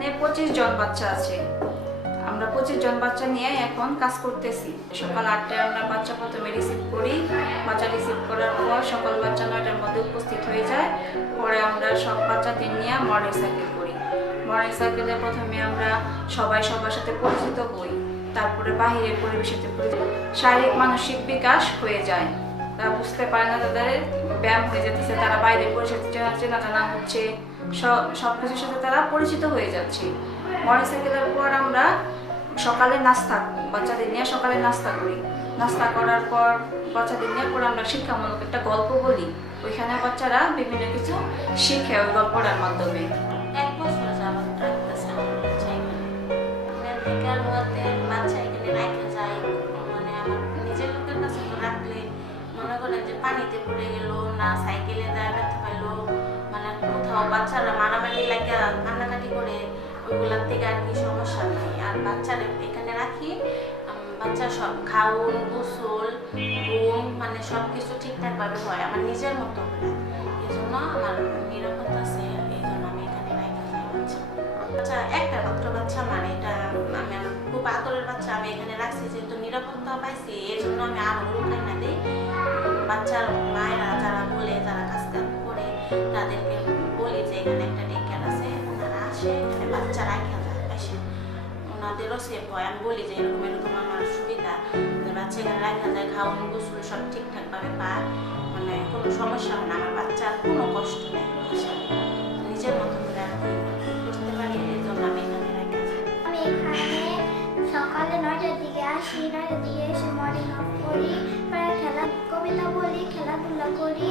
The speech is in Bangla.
এখানে 25 জন বাচ্চা আছে। আমরা 25 জন বাচ্চা নিয়ে এখন কাজ করতেছি। সকাল 8টায় আমরা বাচ্চা প্রথমে রিসিভ করি। বাচ্চা রিসিভ করার পর সকল বাচ্চা 9টার মধ্যে উপস্থিত হয়ে যায়। পরে আমরা সব বাচ্চাদের নিয়ে মর্নিং সাইকেল করি। মর্নিং সাইকেলে প্রথমে আমরা সবাই সবার সাথে পরিচিত হই, তারপরে বাহিরের পরিবেশের শারীরিক মানসিক বিকাশ হয়ে যায়। তারা বুঝতে পারে না তাদের ব্যায়াম হয়ে যেতেছে, তারা বাইরের পরিবেশের চেনা জানা হচ্ছে, সব কিছুর সাথে তারা পরিচিত হয়ে যাচ্ছে। মর্নিং সাইকেলের পর আমরা সকালে নাস্তা বাচ্চাদের নিয়ে সকালে নাস্তা করি। নাস্তা করার পর বাচ্চাদের নিয়ে পরে আমরা শিক্ষামূলক একটা গল্প বলি। ওইখানে বাচ্চারা বিভিন্ন কিছু শিখে ওই গল্পটার মাধ্যমে। 1 বছর যাবত রাখতেছে বাচ্চা এখানে। বিকাল হতে বাচ্চা এখানে রাখা যায়, মানে আমার নিজের লোকের কাছে তো রাখলে মনে করেন যে পানিতে পড়ে গেল না, সাইকেলে যায় ব্যথা পাইলো, মানে কোথাও বাচ্চারা মারামারি লাগে কান্নাকাটি করে, ওইগুলার থেকে আর কি সমস্যা নাই। আর বাচ্চারা এখানে রাখি, বাচ্চা সব খাওন গোসল ঘুম মানে সব কিছু ঠিকঠাকভাবে হয় আমার নিজের মতো করে। এই জন্য আমার নিরাপত্তা আছে, এই জন্য আমি এখানে রাখা যাই বাচ্চা। বাচ্চা একটা মাত্র বাচ্চা, মানে এটা আমি আমার খুব আদরের বাচ্চা, আমি এখানে রাখছি যেহেতু নিরাপত্তা পাইছি, এই জন্য আমি আরো লুকাই না দিই। বাচ্চার মায়েরা যারা বলে, যারা কাজ করে, তাদেরকে বলি যে এখানে একটা ডে কেয়ার আছে, ওনারা আসে এখানে বাচ্চা রাখা যায়, আসে ওনাদেরও সেফ হয়। আমি বলি যে এরকম এরকম আমার সুবিধা, বাচ্চা এখানে রাখা যায়, খাওয়ানো গোসল সব ঠিকঠাকভাবে পায়, মানে কোনো সমস্যা হয় না, আমার বাচ্চার কোনো কষ্ট নেই, নিজের মতো করে আর কি করতে পারি, এই জন্য আমি এখানে রাখা যাই। আমি এখানে সকালে 9টার দিকে আসি, 9টার দিকে এসে মর্নিং ওয়াক করি, পরে কবিতা বলি, খেলাধুলা করি,